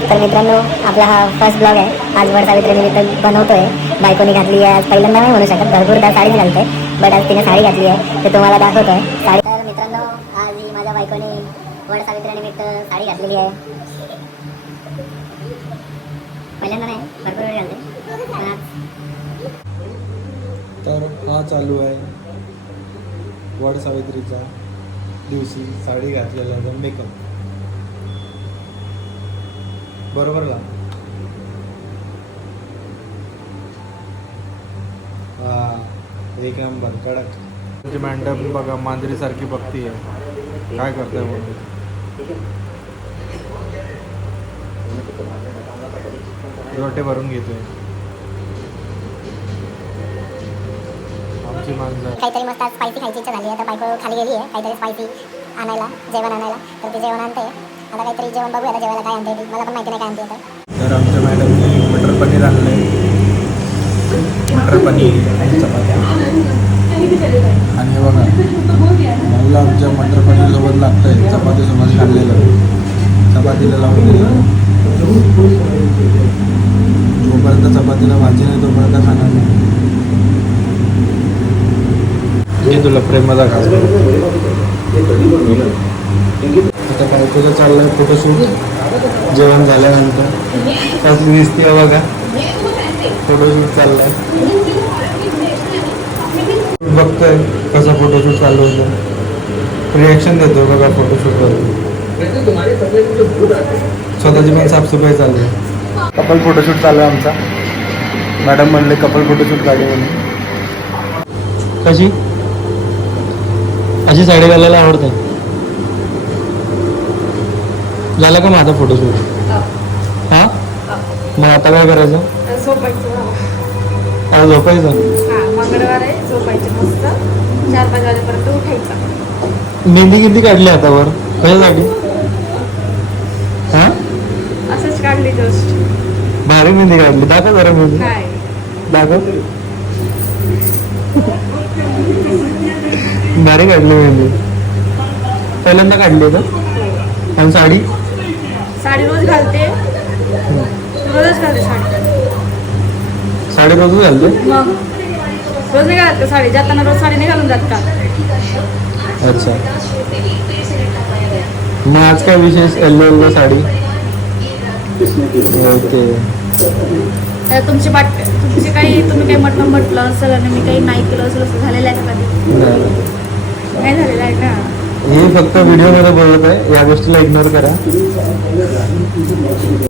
तर मित्रांनो, आपला हा फर्स्ट ब्लॉग आहे. आज वड सावित्री निमित्त बनवतोय. बायकोनी घातली आहे. आज पहिल्यांदा नाही म्हणू शकत, भरपूरदा साडीच घालते, बट आज तिने साडी घातली आहे ते तुम्हाला दाखवतोय. साडी. तर मित्रांनो, आज ही माझ्या बायकोने वड सावित्री निमित्त साडी घातलेली आहे. पहिल्यांदा नाही, भरपूर वेळ घालते. तर हा चालू आहे वड सावित्रीचा दिवशी साडी घातलेला मेकअप. बरोबर का? हा, एक नंबर कडक. म्हणजे मॅडम बघा मांजरीसारखी बघती आहे, काय करताय म्हणून. लोटे भरून घेतोय आमची मांजर. काहीतरी मस्त आज स्पायसी खायची इच्छा झाली आहे, तर बायको खाली गेली आहे काहीतरी स्पायसी आणायला, जेवण आणायला. तर ते जेवण आणते. आता काहीतरी जेवण बघूया, आता जेवायला काय आणते ती, मला पण माहिती नाही काय आणते. तर आमच्या मॅडमने मटर पनीर आणलं आहे. मटर पनीर आणि चपात्या. आणि हे बघा, मला आमच्या मटर पनीरसोबत लागतं आहे चपातीसोबत खाल्लेलं. चपातीला लावून दिलं. जोपर्यंत चपातीला भाजी नाही तोपर्यंत खाणार नाही. हे तुला प्रेमाचा घास. आता बायकोचं चाललं आहे फोटोशूट. जेवण झाल्यानंतर कसली दिसते बघा, फोटोशूट चाललाय. बघतोय कसा फोटोशूट चालू होतं, रिॲक्शन देतो बघा फोटोशूटवर. स्वतःची पण साफसफाई चालू आहे. कपल फोटोशूट चालू आहे आमचा. मॅडम म्हणले कपल फोटोशूट काढू म्हणून. कशी अशी साडी घालायला आवडते. झाला का माझा फोटोशूट? हा, मग आता काय करायचं? आज झोपायचं. मंगळवार आहे, झोपायचं मस्त. 4-5 वाजेपर्यंत उठायचं. मेहंदी किती काढली हातावर? कशासाठी? हा, असंच काढली जस्ट. भारी मेहंदी काढली. दाखव जरा मेहंदी. काय दाखव. भारी काढली मेहंदी. पहिल्यांदा काढली का? आणि साडी? साडी रोज घालते, रोजच घालते साडी. साडी रोज घालते? मग रोज नाही घालत का साडी? जाताना रोज साडी नाही घालून जात का? अच्छा, मग आज काय विशेष? येल्लो साडी. ओके. तुमची काही तुम्ही काही म्हटलं असेल आणि मी काही नाही केलं असेल, असं झालेलं आहे कधी? नाही झालेलं आहे का? हे फक्त व्हिडिओ मध्ये बोलत आहे, या गोष्टीला इग्नोर करा.